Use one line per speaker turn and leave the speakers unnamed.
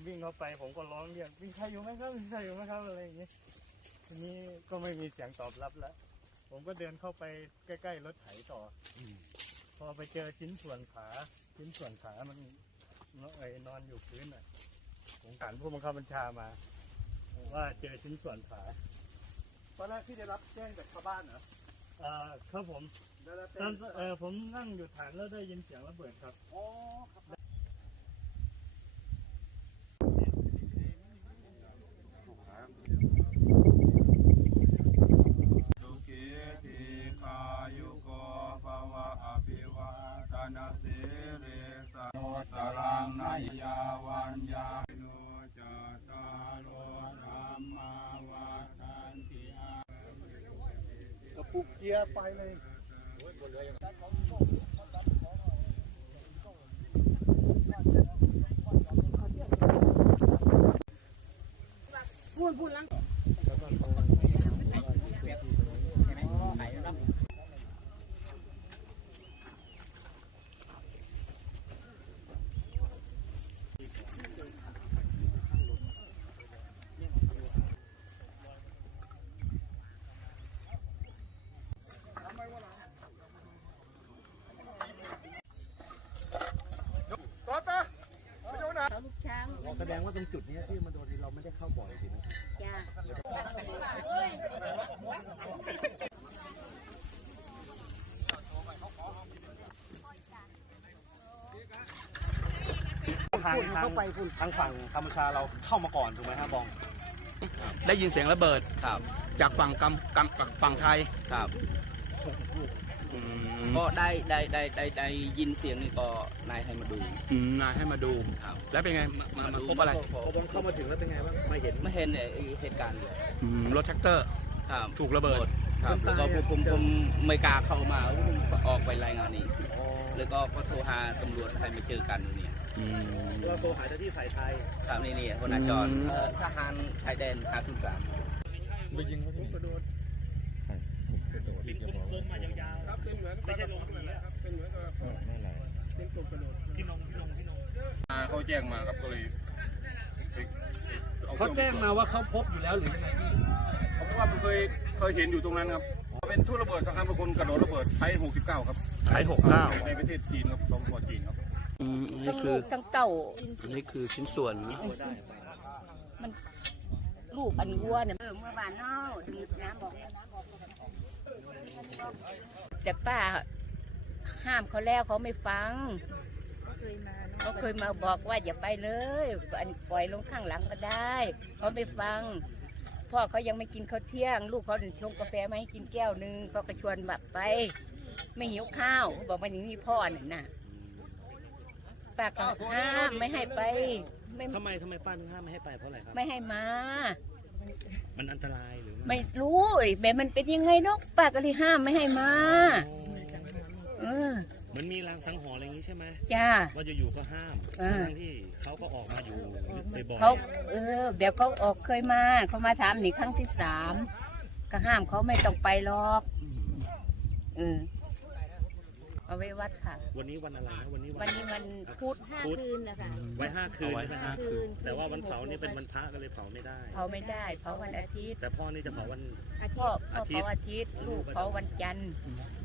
วิ่งเข้าไปผมก็ร้องเรียกมีใครอยู่ไหมครับมีใครอยู่ไหมครับอะไรอย่างเงี้ยทีนี้ก็ไม่มีเสียงตอบรับแล้วผมก็เดินเข้าไปใกล้ๆรถไถต่อพอไปเจอชิ้นส่วนขามันนอนอยู่พื้นอ่ะผมถามผู้บังคับบัญชามาว่าเจอชิ้นส่วนขา
ตอนแรกที่ได้รับแจ้งจากชาวบ้านเหรอ
ครับผมผมนั่งอยู่ฐานแล้วได้ยินเสียงระเบิดครับ
อ๋อครับ
สุขีทีขายุโกภวะอภิวาทนาสิริสโนสรังนายาวันยาโนจัตตารโอธรรมาวัฏันติอา
ก็ปลุกเกียร์ไปเลยพูดลัง
ลูกช้าง
แสดงว่าตรงจุดนี้ที่มันโดนเราไม่ได้เข้าบ่อยจริงไหม
จ้า
เข้าไปทางฝั่งกัมพูชาเราเข้ามาก่อนถูกไหมครับบอง
ได้ยินเสียงระเบิดครับจากฝั่งฝั่งไทย
ครับก็ได้ยินเสียงนี่ก็นายให้มาดู
นายให้มาดู
ครับ
แล้วเป็นไงมาพบอะไร
พอเข้ามาถึงแล้วเป็นไงบ้างไม่เห็น
เหตุการณ์เลย
รถแท็กเตอร์
ครับ
ถูกระเบิด
ครับแล้วก็ผมไม่กล้าเข้ามาออกไปรายงานนี่แล้วก็โทรหาตำรวจให้มาเจอกันเนี่ย
เราโทรหาเจ้าที่สายไทย
ครับนี่หัวหน้าจรทหารชายแดน503
ไปยิงเขาที่กระโดดเป็นลงมายาวๆครับเป็นเหมือนไม่ใช่ลงผีครับเป็นเหมือนกับเป็นตัวกระโดดพี่นง
เขาแจ้งมาครับก็เลย
เขาแจ้งมาว่าเขาพบอยู่แล้วหรือยังไงพี่
ผมว่าผมเคยเห็นอยู่ตรงนั้นครับเป็นทุ่นระเบิดทหารบางคนกระโดดระเบิดไทย69ครับ
ไทย69
ในประเทศจีนครับสองตัวจีนครับ
ทั้งลูกทั้งเต่า
นี่คือชิ้นส่วน
มันลูกอันวัวเนี่ยเมื่อวานเนาะน้ำบอกแต่ป้าห้ามเขาแล้วเขาไม่ฟังเขาเคยมาบอกว่าอย่าไปเลยปล่อยลงข้างหลังก็ได้เขาไม่ฟังพ่อเขายังไม่กินข้าวเที่ยงลูกเขาชงกาแฟมาให้กินแก้วนึงเขาก็ชวนแบบไปไม่หิวข้าวบอกว่าอย่างนี้พ่อน่ะป้าก็ห้ามไม่ให้ไป
ทำไมป้าถึงห้ามไม่ให้ไปเพราะอะไรครับ
ไม่ให้มา
มันอันตรายหรือ
ไม่รู้แบบมันเป็นยังไงเนาะป้าก็เลยห้ามไม่ให้มา
เหมือนมีรางสังหรณ์อะไรอย่างนี้ใช่ไหม
จ้า
ว่าจะอยู่ก็ห้ามทั้งที่เขาก็ออกมาอยู่บ่อย
เขาแบบเขาออกเคยมาเขามาถามหนีครั้งที่3ก็ห้ามเขาไม่ต้องไปหรอกเอาไว้วัดค่ะ
วันนี้วันอะไรนะวันนี้
วันพุธ5 คืนนะคะ
ไว้5 คืนแต่ว่าวันเสาร์นี่เป็นวันพระก็เลยเผาไม่ได้
เผาวันอาทิตย์
แต่พ่อนี่จะเผาวัน
พ่อเผาอาทิตย์ลูกเผาวันจันทร์